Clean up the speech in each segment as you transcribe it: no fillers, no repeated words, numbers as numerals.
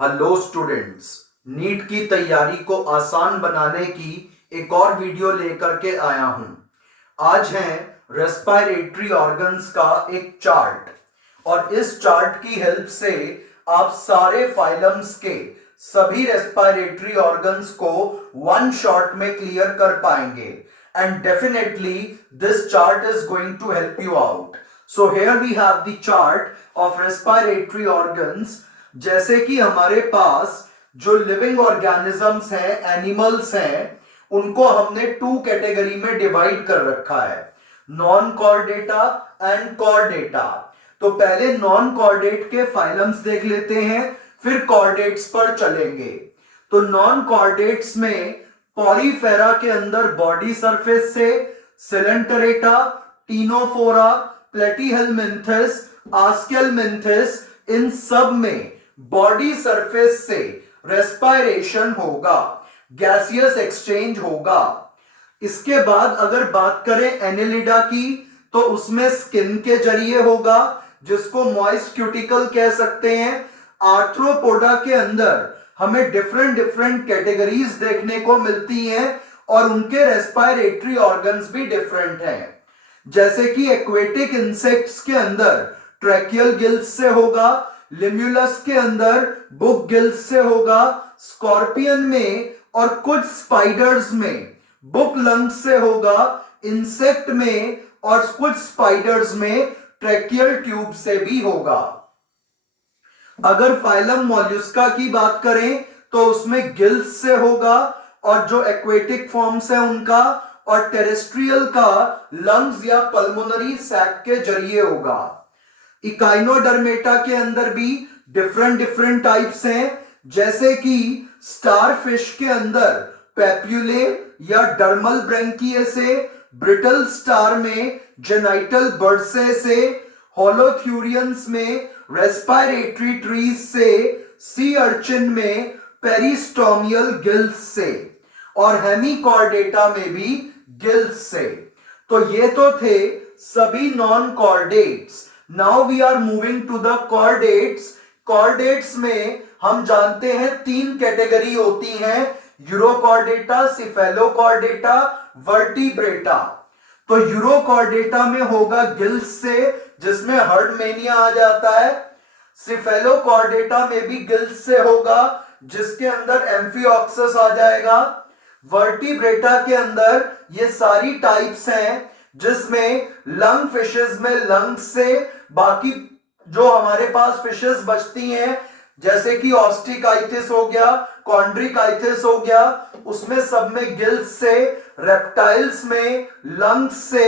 Hello students, NEET की तैयारी को आसान बनाने की एक और वीडियो लेकर के आया हूं। आज है रेस्पिरेटरी ऑर्गन्स का एक चार्ट और इस चार्ट की हेल्प से आप सारे फाइलम्स के सभी रेस्पिरेटरी ऑर्गन्स को वन शॉट में क्लियर कर पाएंगे and definitely this chart is going to help you out. So here we have the chart of respiratory organs. जैसे कि हमारे पास जो लिविंग ऑर्गेनिजम्स हैं, एनिमल्स हैं, उनको हमने टू कैटेगरी में डिवाइड कर रखा है, नॉन कॉर्डेटा एंड कॉर्डेटा। तो पहले नॉन कॉर्डेट के फाइलम्स देख लेते हैं, फिर कॉर्डेट्स पर चलेंगे। तो नॉन कॉर्डेट्स में पॉलीफेरा के अंदर बॉडी सरफेस से सिलेंटरेटा, टीनोफोरा, प्लेटीहेलमिन्थस, आस्केलमिन्थस, इन सब में बॉडी सरफेस से रेस्पिरेशन होगा, गैसियस एक्सचेंज होगा। इसके बाद अगर बात करें एनेलिडा की, तो उसमें स्किन के जरिए होगा, जिसको मॉइस्ट क्यूटिकल कह सकते हैं। आर्थ्रोपोडा के अंदर हमें डिफरेंट डिफरेंट कैटेगरीज देखने को मिलती हैं और उनके रेस्पिरेटरी ऑर्गन्स भी डिफरेंट हैं। जैसे कि एक्वेटिक इंसेक्ट्स के अंदर ट्रैकियल गिल्स से होगा, लिम्युलस के अंदर बुक गिल्स से होगा, स्कॉर्पियन में और कुछ स्पाइडर्स में बुक लंग्स से होगा, इंसेक्ट में और कुछ स्पाइडर्स में ट्रैकियल ट्यूब से भी होगा। अगर फाइलम मॉल्युस्का की बात करें तो उसमें गिल्स से होगा और जो एक्वेटिक फॉर्म्स है उनका, और टेरेस्ट्रियल का लंग्स या पल्मोनरी सैक के जरिए होगा। इकाइनोडर्मेटा के अंदर भी डिफरेंट डिफरेंट टाइप्स हैं, जैसे कि स्टारफिश के अंदर पेप्यूले या डर्मल ब्रैंकिए से, ब्रिटल स्टार में जेनाइटल बर्से से, होलोथ्यूरियंस में रेस्पिरेटरी ट्रीज से, सी अर्चिन में पेरिस्टोमियल गिल्स से और हेमिकॉर्डेटा में भी गिल्स से। तो ये तो थे सभी non chordates. Now we are moving to the chordates. Chordates में हम जानते हैं तीन कैटेगरी होती हैं, यूरोकॉर्डेटा, सिफेलोकॉर्डेटा, वर्टिब्रेटा। तो यूरोकॉर्डेटा में होगा गिल्स से, जिसमें हर्डमेनिया आ जाता है। सिफेलोकॉर्डेटा में भी गिल्स से होगा, जिसके अंदर एम्फिऑक्सस आ जाएगा। वर्टिब्रेटा के अंदर ये सारी टाइप्स हैं, जिसमें लंग फिशेस में लंग्स से, बाकी जो हमारे पास फिशेस बचती हैं जैसे कि ऑस्टिकाइथिस हो गया, कॉन्ड्रिकाइथिस हो गया, उसमें सब में गिल्स से, रेप्टाइल्स में लंग्स से,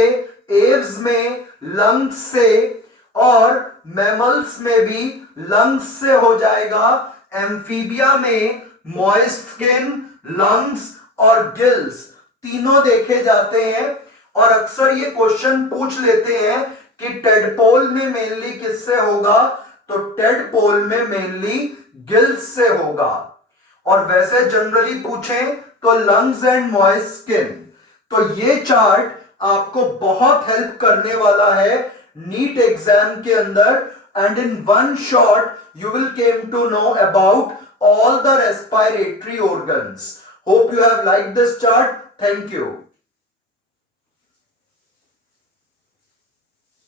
एव्स में लंग्स से और मैमल्स में भी लंग्स से हो जाएगा। एम्फीबिया में मॉइस्ट स्किन, लंग्स और गिल्स तीनों देखे जाते हैं। और अक्सर ये क्वेश्चन पूछ लेते हैं कि टेडपोल में मेनली किससे होगा, तो टेडपोल में मेनली गिल्स से होगा। और वैसे जनरली पूछें तो लंग्स एंड मॉइस्ट स्किन। तो ये चार्ट आपको बहुत हेल्प करने वाला है नीट एग्जाम के अंदर, and in one shot you will came to know about all the respiratory organs. Hope you have liked this chart. Thank you.